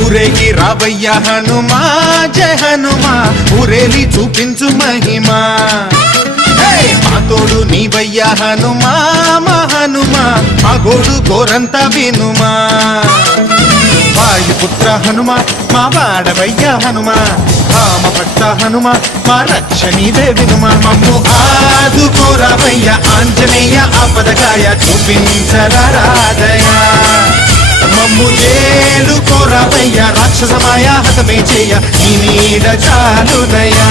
ఊరేగి రావయ్య హనుమా జయ హనుమా ఊరేలి చూపించు మహిమా మా తోడు నీవయ్య హనుమా మా హనుమా మా గోడు గోరంత వినుమా వాయుపుత్ర హనుమా మా వాడవయ్య హనుమా రామ భక్త హనుమా మా రక్షణీదే వినుమా మమ్ము ఆదుకోరావయ్య ఆంజనేయ ఆపదకాయ చూపించరాదయా మమ్ము ఏలు కోరావయ్య రాక్షసమాయ హతమే చేయ నీ నీడ చాలునయా